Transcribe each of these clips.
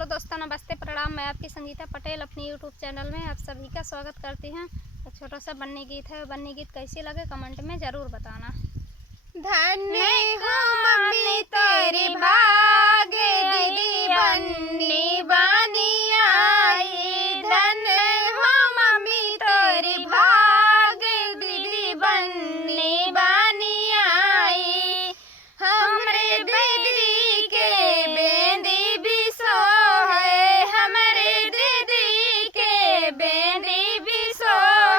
Hello दोस्तों, नमस्ते, प्रणाम। मैं आपकी संगीता पटेल अपनी यूट्यूब चैनल में आप सभी का स्वागत करती हूँ। एक छोटा सा बन्नी गीत है। बन्नी गीत कैसे लगे कमेंट में ज़रूर बताना। धन्य हो मम्मी तेरे भाग, दीदी बन्नी बानी आई। धन्य हो मम्मी तेरे भाग, दीदी बन्नी बानी आई। हमरे दीदी के बेंदी भी सो है, हमरे दीदी के बेंदी भी सो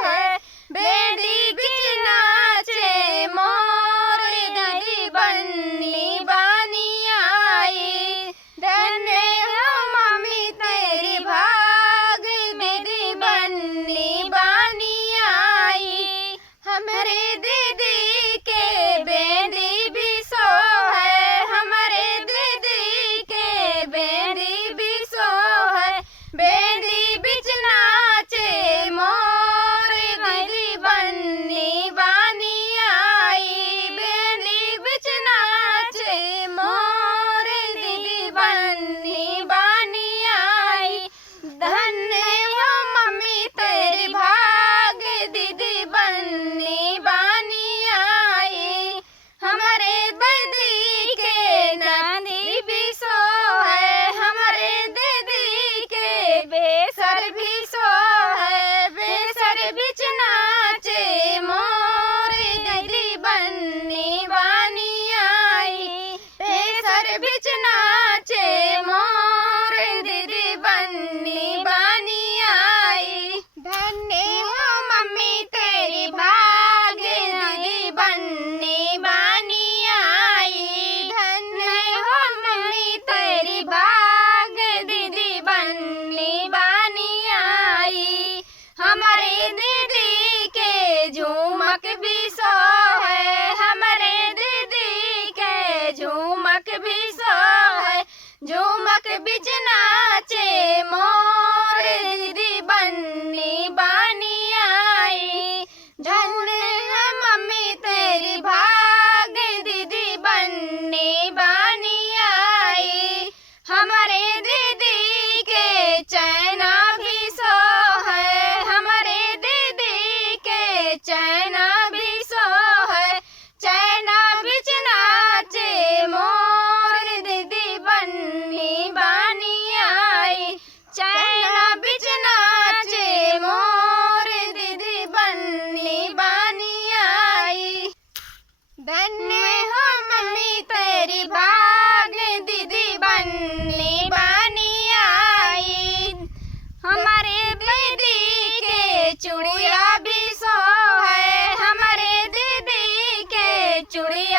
है। बेंदी बिच नाचे मोर, दीदी बन्नी बानी आई। धन्य हो मम्मी तेरी भाग, दीदी बन्नी बानी आई। हमरे दीदी के बेंदी भी सो है, हमरे दीदी के बेंदी भी सो है। बेंदी बिच नाचे मोर, दीदी बन्नी बानी आई। बेंदी बिच नाचे मोर, दीदी बन्नी बानी आई। धन्य हो मम्मी तेरे भाग, दीदी बन्नी बानी आई। हमारे दीदी के नानी भी सो है, हमारे दीदी के बेसर भी सो है। बेसर बिच नाचे मोर, दीदी बन्नी बानी आई। बेसर बिच नाचे मोर, दीदी बन्नी बानी आई। धन्य हो मम्मी तेरी भाग, दीदी बन्नी बानी आई। धन्य हो मम्मी तेरी भाग, दीदी बन्नी बानी आई। हमारे दीदी के झूमक भी सो है, हमारे दीदी के झूमक भी सो है। झूमक बिच नाचे मोर, दीदी बन्नी बानी आई। धन्य है मम्मी तेरी भाग, दीदी बन्नी बानी आई। हमारे दीदी के चैना भी सो है, हमारे दीदी के चैना भी सो है। चैना बिच नाचे मोर, दीदी बन्नी बानी आई। चैना बिच नाचे मोर, दीदी बन्नी बानी आई। धन्य हो मम्मी तेरी भाग, दीदी बन्नी बानी आई। हमारे दीदी के चूड़िया भी सो है, हमारे दीदी के चूड़िया